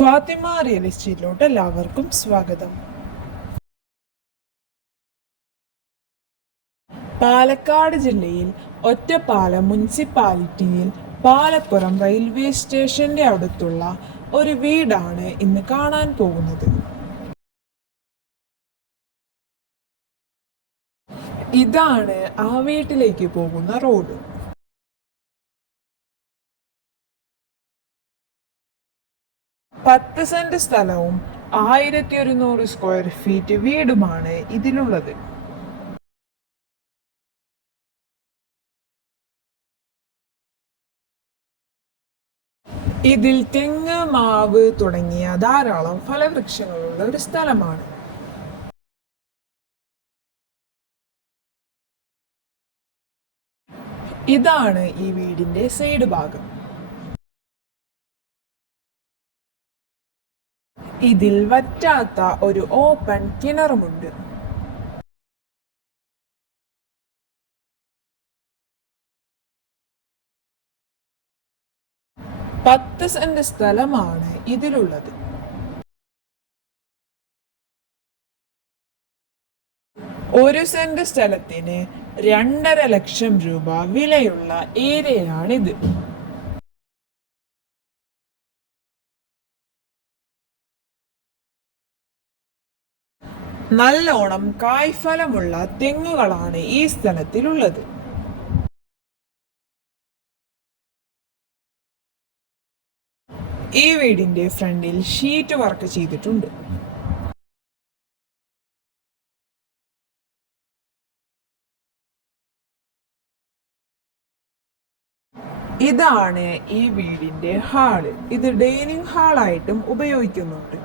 Fathima real എസ്റ്റേറ്റിലോട്ട് എല്ലാവർക്കും സ്വാഗതം. പാലക്കാട് ജില്ലയിൽ ഒറ്റപ്പാലം മുനിസിപ്പാലിറ്റിയിൽ പാലപ്പുറം റെയിൽവേ സ്റ്റേഷന്റെ അടുത്തുള്ള ഒരു വീടാണ് ഇന്ന് കാണാൻ പോകുന്നത്. ഇതാണ് ആ വീട്ടിലേക്ക് പോകുന്ന റോഡ്. പത്ത് സെന്റ് സ്ഥലവും 1100 സ്ക്വയർ ഫീറ്റ് വീടുമാണ് ഇതിലുള്ളത്. ഇതിൽ തെങ്ങ്, മാവ് തുടങ്ങിയ ധാരാളം ഫലവൃക്ഷങ്ങളുള്ള ഒരു സ്ഥലമാണ്. ഇതാണ് ഈ വീടിന്റെ സൈഡ് ഭാഗം. ഇതിൽ വറ്റാത്ത ഒരു ഓപ്പൺ കിണറുമുണ്ട്. പത്ത് സെന്റ് സ്ഥലമാണ് ഇതിലുള്ളത്. ഒരു സെന്റ് സ്ഥലത്തിന് 2.5 ലക്ഷം രൂപ വിലയുള്ള ഏരിയയാണിത്. നല്ലോണം കായ്ഫലമുള്ള തെങ്ങുകളാണ് ഈ സ്ഥലത്തിലുള്ളത്. ഈ വീടിന്റെ ഫ്രണ്ടിൽ ഷീറ്റ് വർക്ക് ചെയ്തിട്ടുണ്ട്. ഇതാണ് ഈ വീടിന്റെ ഹാള്. ഇത് ഡൈനിങ് ഹാളായിട്ടും ഉപയോഗിക്കുന്നുണ്ട്.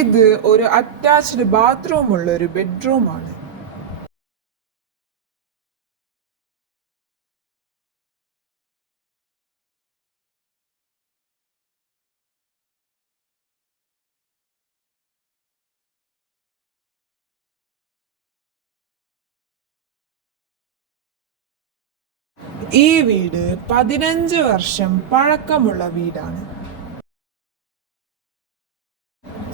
ഇത് ഒരു അറ്റാച്ച്ഡ് ബാത്റൂം ഉള്ള ഒരു ബെഡ്റൂമാണ്. ഈ വീട് 15 വർഷം പഴക്കമുള്ള വീടാണ്.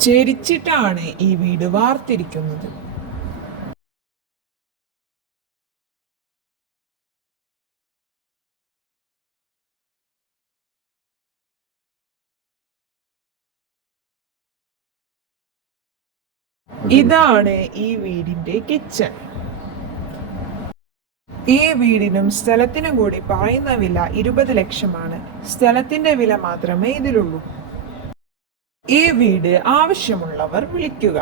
ചെരിച്ചിട്ടാണ് ഈ വീട് വാർത്തിരിക്കുന്നത്. ഇതാണ് ഈ വീടിന്റെ കിച്ചൺ. ഈ വീടിനും സ്ഥലത്തിനും കൂടി പറയുന്ന വില 20 ലക്ഷമാണ്. സ്ഥലത്തിന്റെ വില മാത്രമേ ഇതിലുള്ളൂ. ഈ വീട് ആവശ്യമുള്ളവർ വിളിക്കുക.